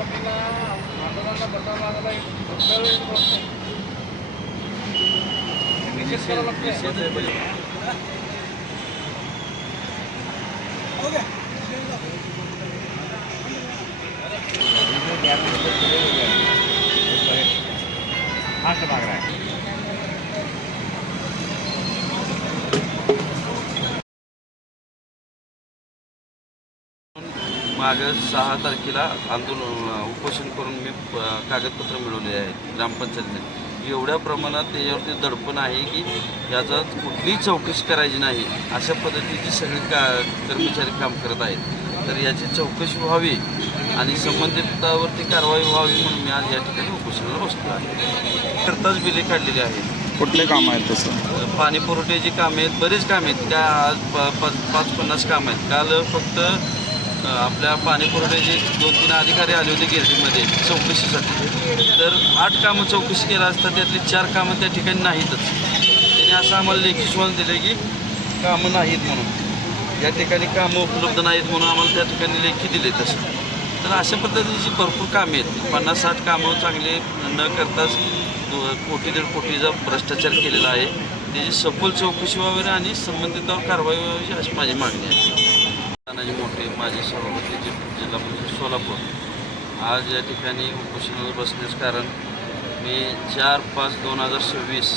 पाटीलला आंदोलनाला बदल लागला एक गोष्ट निषेध करावं लागतं. मागं 6 तारखेला उपोषण करून मी कागदपत्र मिळवले आहेत ग्रामपंचायतीने. एवढ्या प्रमाणात त्याच्यावरती दडपण आहे की याचा कुठलीही चौकशी करायची नाही अशा पद्धतीची सगळी कर्मचारी काम करत आहेत. तर याची चौकशी व्हावी आणि संबंधितावरती कारवाई व्हावी म्हणून मी आज या ठिकाणी उपोषणाला बसलो आहे. करताच बिले काढलेली आहेत. कुठले काम आहेत तसं? पाणी पुरवठ्याची कामे आहेत, बरेच कामे आहेत. काय आज 5-50 कामं आहेत. काल फक्त आपल्या पाणी पुरवठ्याचे 2-3 अधिकारी आले होते गिरडीमध्ये चौकशीसाठी. तर 8 कामं चौकशी केला असता त्यातली 4 कामं त्या ठिकाणी नाहीतच. त्याने असं आम्हाला लेखी सूचना दिले की कामं नाहीत म्हणून, या ठिकाणी कामं उपलब्ध नाहीत म्हणून आम्हाला त्या ठिकाणी लेखी दिले तसं. तर अशा पद्धतीची भरपूर कामे आहेत. 50-60 कामं चांगले न करताच 1-1.5 कोटीचा भ्रष्टाचार केलेला आहे. त्याची सखोल चौकशी वगैरे आणि संबंधितावर कारवाई व्हावी अशी माझी मागणी आहे. तानाजी मोठे माजी सभापती जिल्हा परिषद सोलापूर आज या ठिकाणी उपोषणाला बसण्यास कारण मी 4-5-2026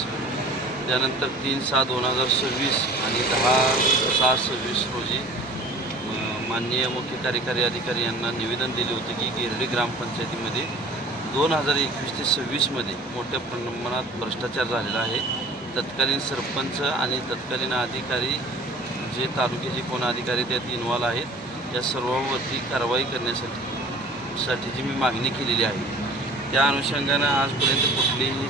त्यानंतर 3-6-2026 आणि 10-6-26 रोजी माननीय मुख्य कार्यकारी अधिकारी यांना निवेदन दिले होते की गिरडी ग्रामपंचायतीमध्ये 2021 ते 26मध्ये मोठ्या प्रमाणात भ्रष्टाचार झालेला आहे. तत्कालीन सरपंच आणि तत्कालीन अधिकारी जे तालुक्याचे कोण अधिकारी त्यात इन्व्हॉल्व आहेत या सर्वांवरती कारवाई करण्यासाठी जी मी मागणी केलेली आहे त्या अनुषंगानं आजपर्यंत कुठलीही